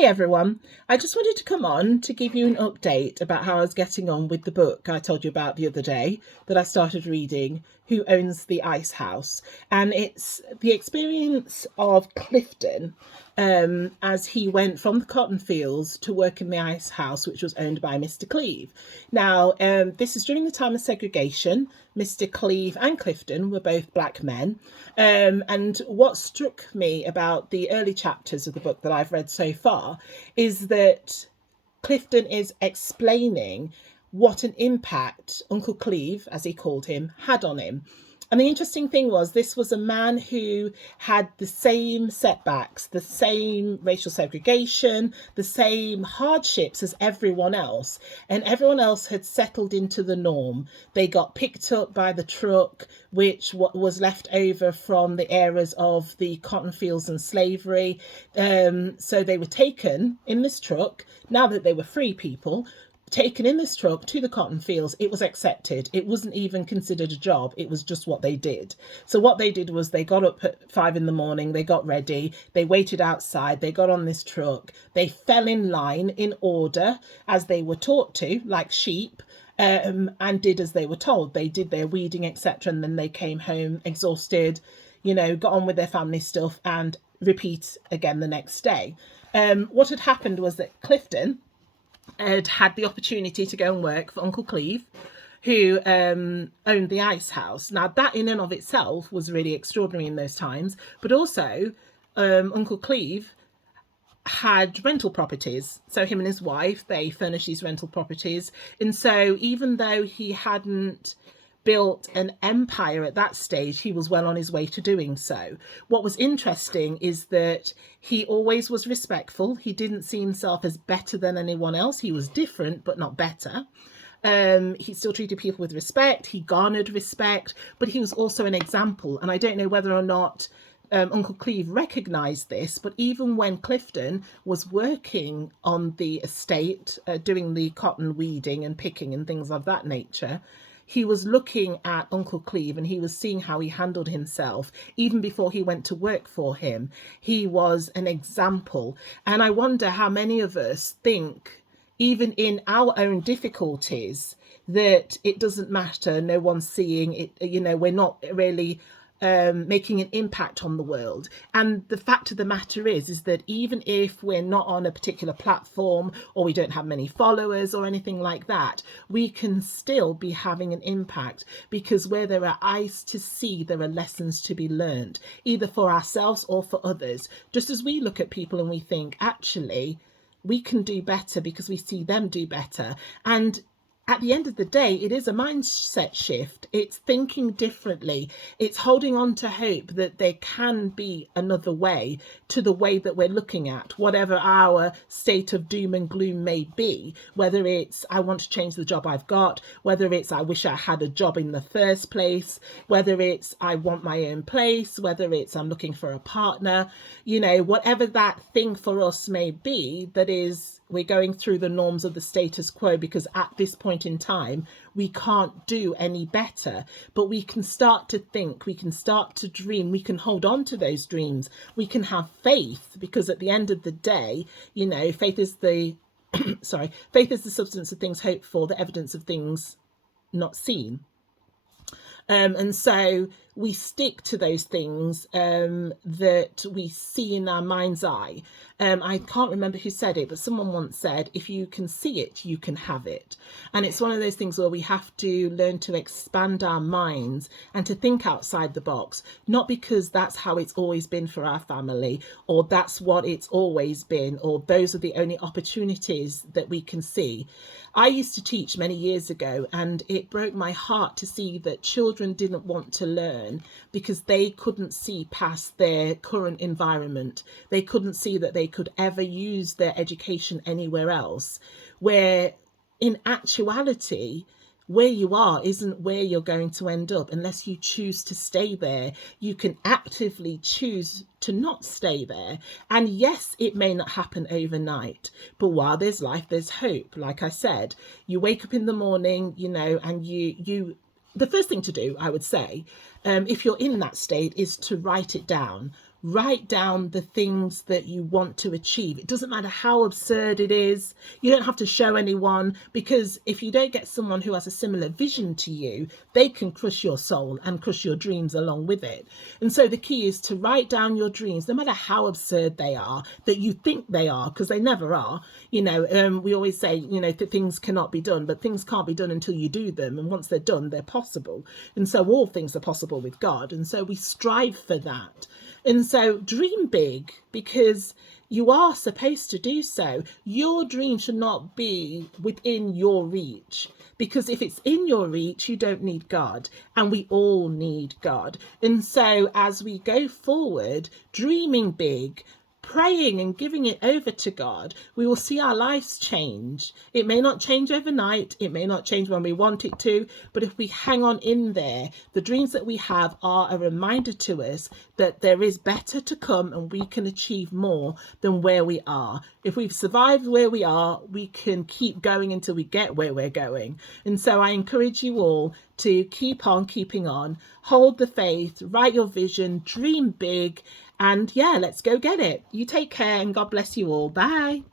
Hey everyone, I just wanted to come on to give you an update about how I was getting on with the book I told you about the other day that I started reading, Who Owns the Ice House? And it's the experience of Clifton as he went from the cotton fields to work in the ice house, which was owned by Mr. Cleve. Now, this is during the time of segregation. Mr. Cleve and Clifton were both black men. And what struck me about the early chapters of the book that I've read so far is that Clifton is explaining what an impact Uncle Cleve, as he called him, had on him. And the interesting thing was, this was a man who had the same setbacks, the same racial segregation, the same hardships as everyone else. And everyone else had settled into the norm. They got picked up by the truck, which was left over from the eras of the cotton fields and slavery. So they were taken in this truck, now that they were free people, taken in this truck to the cotton fields. It was accepted. It wasn't even considered a job. It was just what they did. So what they did was they got up at 5 a.m, they got ready, they waited outside, they got on this truck, they fell in line in order as they were taught to, like sheep, and did as they were told. They did their weeding, etc., and then they came home exhausted, got on with their family stuff and repeat again the next day. What had happened was that Clifton had the opportunity to go and work for Uncle Cleve, who owned the ice house. Now, that in and of itself was really extraordinary in those times, but also Uncle Cleve had rental properties. So him and his wife, they furnished these rental properties. And so even though he hadn't built an empire at that stage, he was well on his way to doing so. What was interesting is that he always was respectful. He didn't see himself as better than anyone else. He was different, but not better. He still treated people with respect. He garnered respect, but he was also an example. And I don't know whether or not Uncle Cleve recognised this, but even when Clifton was working on the estate, doing the cotton weeding and picking and things of that nature, he was looking at Uncle Cleve and he was seeing how he handled himself even before he went to work for him. He was an example. And I wonder how many of us think, even in our own difficulties, that it doesn't matter, no one's seeing it, we're not really making an impact on the world. And the fact of the matter is that even if we're not on a particular platform or we don't have many followers or anything like that, we can still be having an impact, because where there are eyes to see, there are lessons to be learned, either for ourselves or for others. Just as we look at people and we think, actually, we can do better because we see them do better. And at the end of the day, it is a mindset shift. It's thinking differently. It's holding on to hope that there can be another way to the way that we're looking at, whatever our state of doom and gloom may be, whether it's I want to change the job I've got, whether it's I wish I had a job in the first place, whether it's I want my own place, whether it's I'm looking for a partner, whatever that thing for us may be, that is, we're going through the norms of the status quo because at this point in time, we can't do any better. But we can start to think, we can start to dream, we can hold on to those dreams, we can have faith, because at the end of the day, faith is the faith is the substance of things hoped for, the evidence of things not seen. And so we stick to those things that we see in our mind's eye. I can't remember who said it, but someone once said, if you can see it, you can have it. And it's one of those things where we have to learn to expand our minds and to think outside the box, not because that's how it's always been for our family, or that's what it's always been, or those are the only opportunities that we can see. I used to teach many years ago, and it broke my heart to see that children didn't want to learn because they couldn't see past their current environment. They couldn't see that they could ever use their education anywhere else, where in actuality, where you are isn't where you're going to end up unless you choose to stay there. You can actively choose to not stay there. And yes, it may not happen overnight, but while there's life, there's hope. Like I said, you wake up in the morning, and you the first thing to do, I would say, if you're in that state, is to write it down. write down the things that you want to achieve. It doesn't matter how absurd it is. You don't have to show anyone, because if you don't get someone who has a similar vision to you, they can crush your soul and crush your dreams along with it. And so the key is to write down your dreams, no matter how absurd they are, that you think they are, because they never are. We always say, that things cannot be done, but things can't be done until you do them. And once they're done, they're possible. And so all things are possible with God. And so we strive for that. And so dream big, because you are supposed to do so. Your dream should not be within your reach, because if it's in your reach, you don't need God, and we all need God. And so as we go forward, dreaming big, praying and giving it over to God, we will see our lives change. It may not change overnight. It may not change when we want it to, but if we hang on in there, the dreams that we have are a reminder to us that there is better to come and we can achieve more than where we are. If we've survived where we are, we can keep going until we get where we're going. And so I encourage you all to keep on keeping on, hold the faith, write your vision, dream big, and let's go get it. You take care, and God bless you all. Bye.